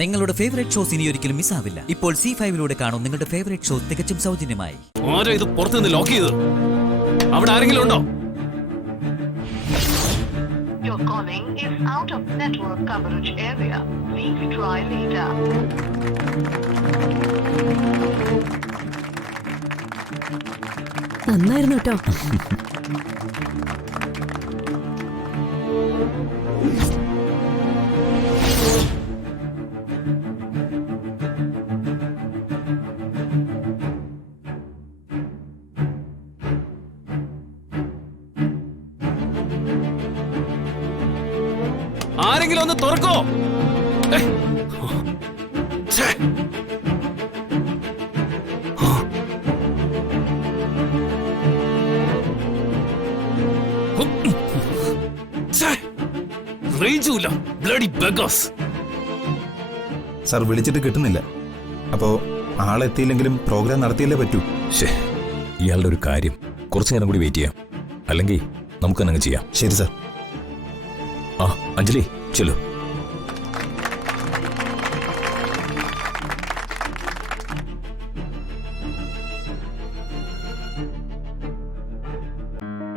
നിങ്ങളുടെ favourite shows ഇനി ഒരിക്കലും മിസ്സാവില്ല. ഇപ്പോൾ C5 കാണും നിങ്ങളുടെ ഫേവറേറ്റ് ഷോ തികച്ചും സൗജന്യമായി. ആരാ ഇത് പുറത്തുനിന്ന് ലോക്ക് ചെയ്തത്? അവിടെ ആരെങ്കിലും ഉണ്ടോ? Your calling is out of network coverage area. Please try later. നന്നായിരുന്നു കേട്ടോ. ആരെങ്കിലും ഒന്ന് തുറക്കോ? സാർ വിളിച്ചിട്ട് കിട്ടുന്നില്ല. അപ്പോ ആളെത്തിയില്ലെങ്കിലും പ്രോഗ്രാം നടത്തിയല്ലേ പറ്റൂ. ഇയാളുടെ ഒരു കാര്യം കുറച്ചു നേരം കൂടി വെയിറ്റ് ചെയ്യാം, അല്ലെങ്കിൽ നമുക്ക് തന്നെ ചെയ്യാം. ശരി സാർ. ആ അഞ്ജലി ചെല്ലു.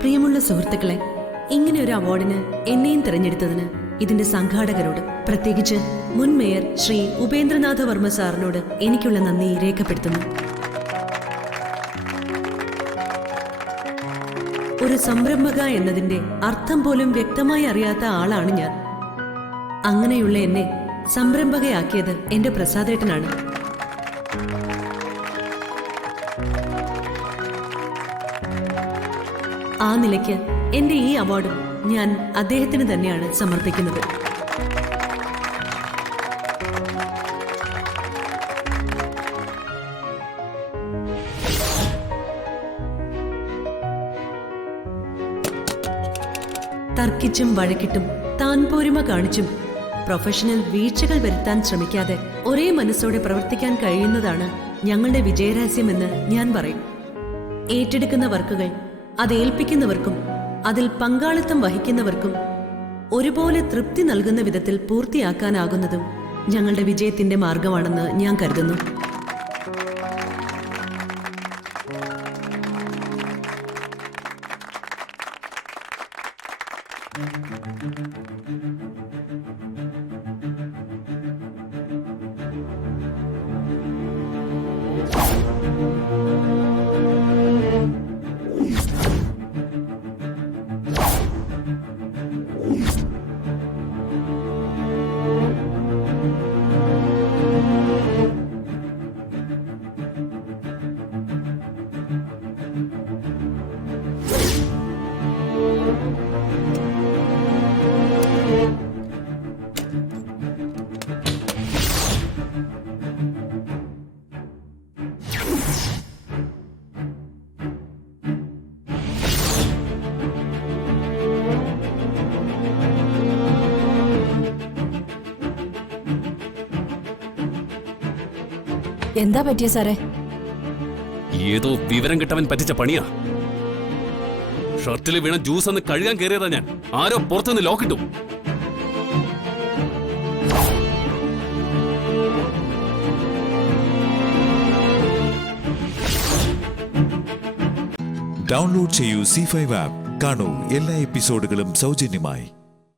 പ്രിയമുള്ള സുഹൃത്തുക്കളെ, ഇങ്ങനെ ഒരു അവാർഡിന് എന്നെയും തിരഞ്ഞെടുത്തതിന് ഇതിന്റെ സംഘാടകരോട്, പ്രത്യേകിച്ച് മുൻ മേയർ ശ്രീ ഉപേന്ദ്രനാഥ വർമ്മ സാറിനോട് എനിക്കുള്ള നന്ദി രേഖപ്പെടുത്തുന്നു. ഒരു സംരംഭക എന്നതിന്റെ അർത്ഥം പോലും വ്യക്തമായി അറിയാത്ത ആളാണ് ഞാൻ. അങ്ങനെയുള്ള എന്നെ സംരംഭകയാക്കിയത് എന്റെ പ്രസാദേട്ടനാണ്. ആ നിലയ്ക്ക് എന്റെ ഈ അവാർഡും ഞാൻ അദ്ദേഹത്തിന് തന്നെയാണ് സമർപ്പിക്കുന്നത്. തർക്കിച്ചും വഴക്കിട്ടും താൻ പോരുമ കാണിച്ചും പ്രൊഫഷണൽ വീഴ്ചകൾ വരുത്താൻ ശ്രമിക്കാതെ ഒരേ മനസ്സോടെ പ്രവർത്തിക്കാൻ കഴിയുന്നതാണ് ഞങ്ങളുടെ വിജയരഹസ്യമെന്ന് ഞാൻ പറയും. ഏറ്റെടുക്കുന്ന വർക്കുകൾ അത് ഏൽപ്പിക്കുന്നവർക്കും അതിൽ പങ്കാളിത്തം വഹിക്കുന്നവർക്കും ഒരുപോലെ തൃപ്തി നൽകുന്ന വിധത്തിൽ പൂർത്തിയാക്കാനാകുന്നതും ഞങ്ങളുടെ വിജയത്തിന്റെ മാർഗമാണെന്ന് ഞാൻ കരുതുന്നു. എന്താ പറ്റിയ സാറേ? ഏതോ വിവരം കിട്ടവൻ പറ്റിച്ച പണിയാ. ഷർട്ടിൽ വീണ ജ്യൂസ് ഒന്ന് കഴുകാൻ കയറിയതാ ഞാൻ. ആരോ പുറത്തുനിന്ന് ലോക്കിട്ടു. ഡൗൺലോഡ് ചെയ്യൂ C5 ആപ്പ്. കാണൂ എല്ലാ എപ്പിസോഡുകളും സൗജന്യമായി.